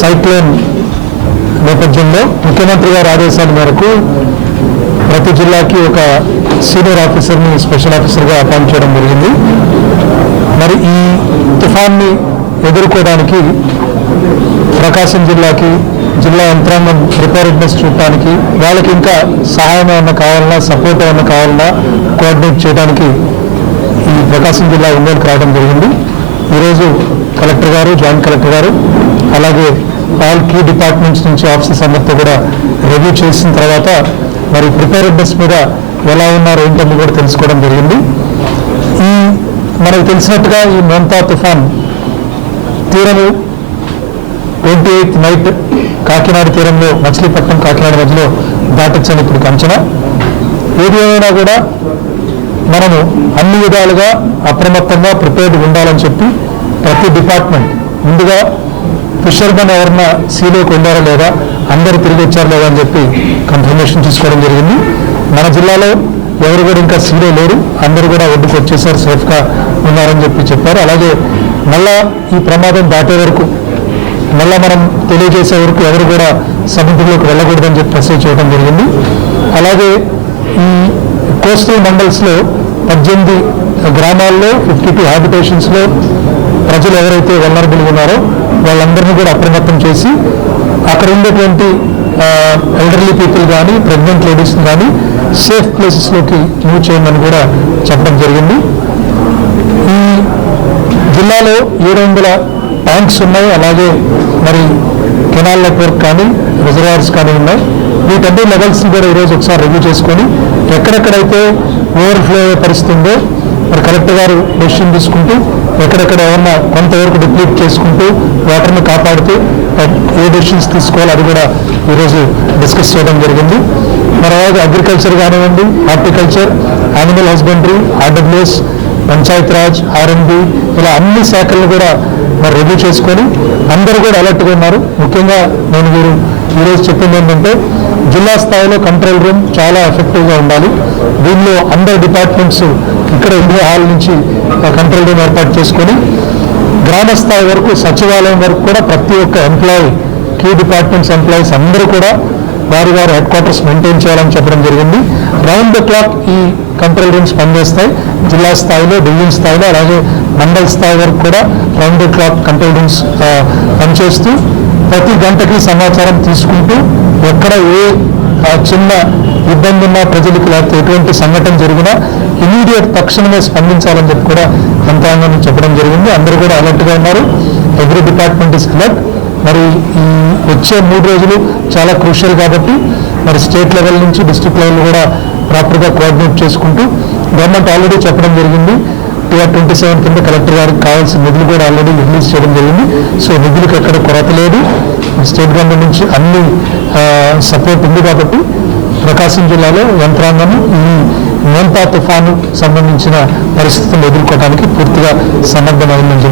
Cyclone నేపథ్యంలో ముఖ్యమంత్రి గారి ఆదేశాల మేరకు ప్రతి జిల్లాకి ఒక సీనియర్ ఆఫీసర్ని స్పెషల్ ఆఫీసర్గా అపాయింట్ చేయడం జరిగింది. మరి ఈ తుఫాన్ని ఎదుర్కోవడానికి ప్రకాశం జిల్లాకి జిల్లా యంత్రాంగం ప్రిపేర్నెస్ చూడటానికి వాళ్ళకి ఇంకా సహాయం ఏమైనా కావాలన్నా సపోర్ట్ ఏమైనా కావాలన్నా కోఆర్డినేట్ చేయడానికి ఈ ప్రకాశం జిల్లా ఒంగోలుకి రావడం జరిగింది. ఈరోజు కలెక్టర్ గారు జాయింట్ కలెక్టర్ గారు అలాగే ఆల్ కీ డిపార్ట్మెంట్స్ నుంచి ఆఫీసర్స్ అందరితో కూడా రివ్యూ చేసిన తర్వాత మరి ప్రిపేర్నెస్ మీద ఎలా ఉన్నారు ఏంటని కూడా తెలుసుకోవడం జరిగింది. ఈ మనకు తెలిసినట్టుగా ఈ మోంతా తుఫాన్ తీరము ట్వంటీ ఎయిత్ నైట్ కాకినాడ తీరంలో మచిలీపట్నం కాకినాడ మధ్యలో దాటొచ్చని ఇప్పుడు అంచనా ఏది ఏమైనా కూడా మనము అన్ని విధాలుగా అప్రమత్తంగా ప్రిపేర్డ్ ఉండాలని చెప్పి ప్రతి డిపార్ట్మెంట్ ముందుగా ఫిషర్మెన్ ఎవరన్నా సీలోకి ఉండారా లేదా అందరు తిరిగి వచ్చారా లేదా అని చెప్పి కన్ఫర్మేషన్ తీసుకోవడం జరిగింది. మన జిల్లాలో ఎవరు కూడా ఇంకా సీలో లేరు. అందరూ కూడా ఒడ్డుకు వచ్చేసారు సేఫ్గా ఉన్నారని చెప్పి చెప్పారు. అలాగే మళ్ళా ఈ ప్రమాదం దాటే వరకు మళ్ళా మనం తెలియజేసే వరకు ఎవరు కూడా సముద్రంలోకి వెళ్ళకూడదని చెప్పి మెసేజ్ చేయడం జరిగింది. అలాగే ఈ కోస్టల్ మండల్స్లో పద్దెనిమిది గ్రామాల్లో ఫిఫ్టీ టూ హ్యాబిటేషన్స్లో ప్రజలు ఎవరైతే వల్నరబుల్ ఉన్నారో వాళ్ళందరినీ కూడా అప్రమత్తం చేసి అక్కడ ఉండేటువంటి ఎల్డర్లీ పీపుల్ కానీ ప్రెగ్నెంట్ లేడీస్ కానీ సేఫ్ ప్లేసెస్లోకి మూవ్ చేయమని కూడా చెప్పడం జరిగింది. ఈ జిల్లాలో ఏడు వందల ట్యాంక్స్ ఉన్నాయి. అలాగే మరి కెనాల్ నెట్వర్క్ కానీ రిజర్వాయర్స్ కానీ ఉన్నాయి. వీటన్ని లెవెల్స్ని కూడా ఈరోజు ఒకసారి రివ్యూ చేసుకొని ఎక్కడెక్కడైతే ఓవర్ఫ్లో అయ్యే పరిస్థితి ఉందో మరి కలెక్టర్ గారు డెసిషన్ తీసుకుంటూ ఎక్కడెక్కడ ఏమన్నా కొంతవరకు డిప్లీట్ చేసుకుంటూ వాటర్ని కాపాడుతూ ఏ డెసిషన్స్ తీసుకోవాలో అది కూడా ఈరోజు డిస్కస్ చేయడం జరిగింది. మరి అలాగే అగ్రికల్చర్ కానివ్వండి horticulture animal husbandry RWS Panchayat Raj ఇలా అన్ని శాఖలను కూడా మరి రివ్యూ చేసుకొని అందరూ కూడా అలర్ట్గా ఉన్నారు. ముఖ్యంగా నేను మీరు ఈరోజు చెప్పింది ఏంటంటే జిల్లా స్థాయిలో కంట్రోల్ రూమ్ చాలా ఎఫెక్టివ్గా ఉండాలి. దీనిలో అందరు డిపార్ట్మెంట్స్ ఇక్కడ ఇండియా హాల్ నుంచి కంట్రోల్ రూమ్ ఏర్పాటు చేసుకొని గ్రామ స్థాయి వరకు సచివాలయం వరకు కూడా ప్రతి ఒక్క ఎంప్లాయీ కీ డిపార్ట్మెంట్స్ ఎంప్లాయీస్ అందరూ కూడా వారి వారి హెడ్ క్వార్టర్స్ మెయింటైన్ చేయాలని చెప్పడం జరిగింది. రౌండ్ ద క్లాక్ ఈ కంట్రోల్ రూమ్స్ పనిచేస్తాయి. జిల్లా స్థాయిలో డివిజన్ స్థాయిలో అలాగే మండల్ స్థాయి వరకు కూడా round the clock control rooms పనిచేస్తూ ప్రతి గంటకి సమాచారం తీసుకుంటూ ఎక్కడ ఏ చిన్న ఇబ్బంది ఉన్న ప్రజలకు లేకపోతే ఎటువంటి సంఘటన జరిగినా ఇమీడియట్ తక్షణమే స్పందించాలని చెప్పి కూడా యంత్రాంగం చెప్పడం జరిగింది. అందరూ కూడా అలర్ట్గా ఉన్నారు. ఎవ్రీ డిపార్ట్మెంట్ ఇస్ అలర్ట్ మరి ఈ వచ్చే మూడు రోజులు చాలా క్రూషియల్ కాబట్టి మరి స్టేట్ లెవెల్ నుంచి డిస్ట్రిక్ట్ లెవెల్ కూడా ప్రాపర్గా కోఆర్డినేట్ చేసుకుంటూ గవర్నమెంట్ ఆల్రెడీ చెప్పడం జరిగింది. టీఆర్ ట్వంటీ సెవెన్ కింద కలెక్టర్ గారికి కావాల్సిన నిధులు కూడా ఆల్రెడీ రిలీజ్ చేయడం జరిగింది. సో నిధులకు ఎక్కడ కొరత లేదు. స్టేట్ గవర్నమెంట్ నుంచి అన్ని సపోర్ట్ ఉంది కాబట్టి ప్రకాశం జిల్లాలో యంత్రాంగం ఈ మోంతా తుఫాను సంబంధించిన పరిస్థితులను ఎదుర్కోవడానికి పూర్తిగా సన్నద్ధమైందని చెప్పి